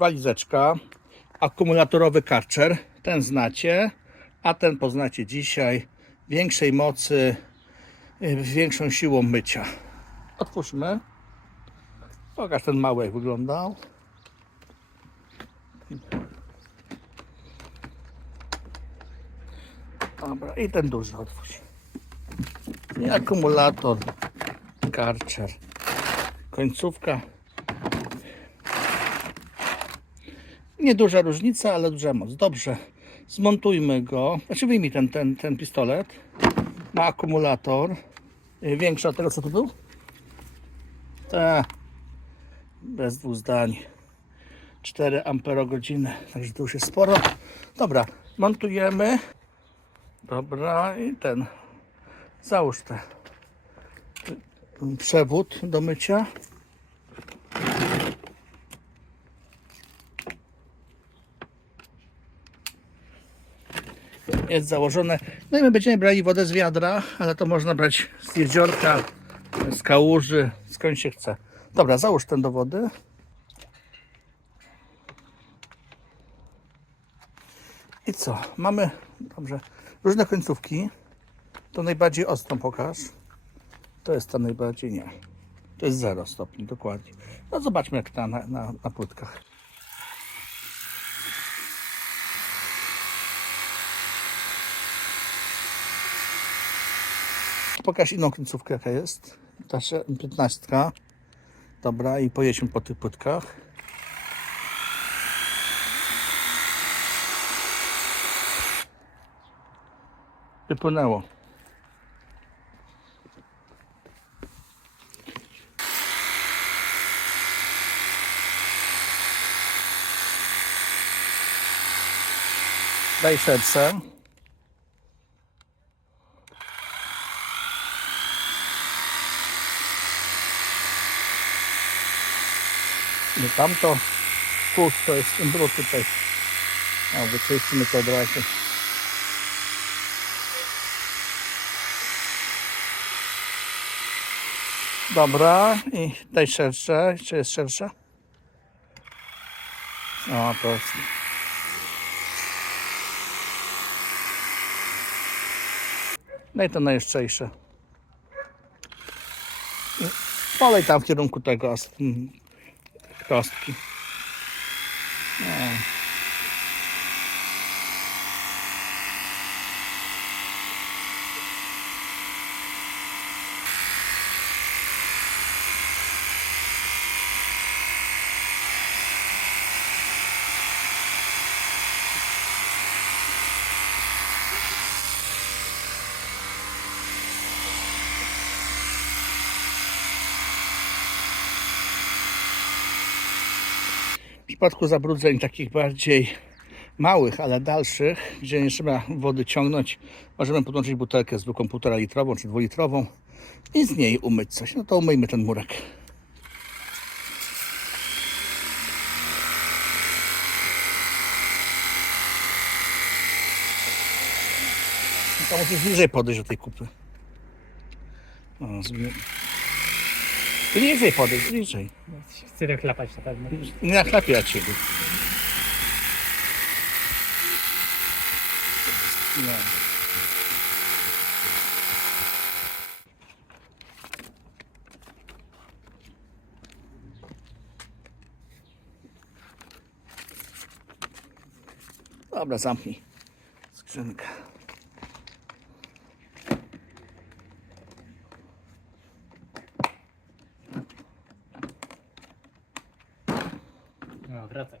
walizeczka, akumulatorowy karcher, ten znacie, a ten poznacie dzisiaj, większej mocy, większą siłą mycia. Otwórzmy. Pokaż ten mały, jak wyglądał. Dobra, i ten duży otwórz. I akumulator, karcher, końcówka. Nieduża różnica, ale duża moc. Dobrze, zmontujmy go. Znaczy wyjmij ten pistolet. Ma akumulator. Większy od tego, co tu był? Tak. Bez dwóch zdań. 4 amperogodziny. Także to już jest sporo. Dobra, montujemy. Dobra, i ten. Załóż ten przewód do mycia. Jest założone. No i my będziemy brali wodę z wiadra, ale to można brać z jeziorka, z kałuży, skąd się chce. Dobra, załóż ten do wody. I co? Mamy, dobrze, różne końcówki. To najbardziej ostrą pokaż. To jest ta najbardziej, nie. To jest 0 stopni, dokładnie. No zobaczmy, jak ta na płytkach. Pokaż inną końcówkę, jaka jest. Ta 15. Dobra, i pojedźmy po tych płytkach. Wypłynęło. Daj serce. I tamto kurz, to jest ten brud tutaj. No, wyczyścimy to od razu. Dobra, i daj szersze. Czy jest szersze? O, to jest. Daj to najszczejsze. Polej tam w kierunku tego kostki. No. W przypadku zabrudzeń takich bardziej małych, ale dalszych, gdzie nie trzeba wody ciągnąć, możemy podłączyć butelkę zwykłą 1,5 litrową czy 2 litrową i z niej umyć coś. No to umyjmy ten murek. To musisz bliżej podejść do tej kupy. Bliżej podejść, bliżej. Chcę dochlapać na pewno. Nie nachlapię ja ciebie. No. Dobra, zamknij skrzynkę. No, wracaj.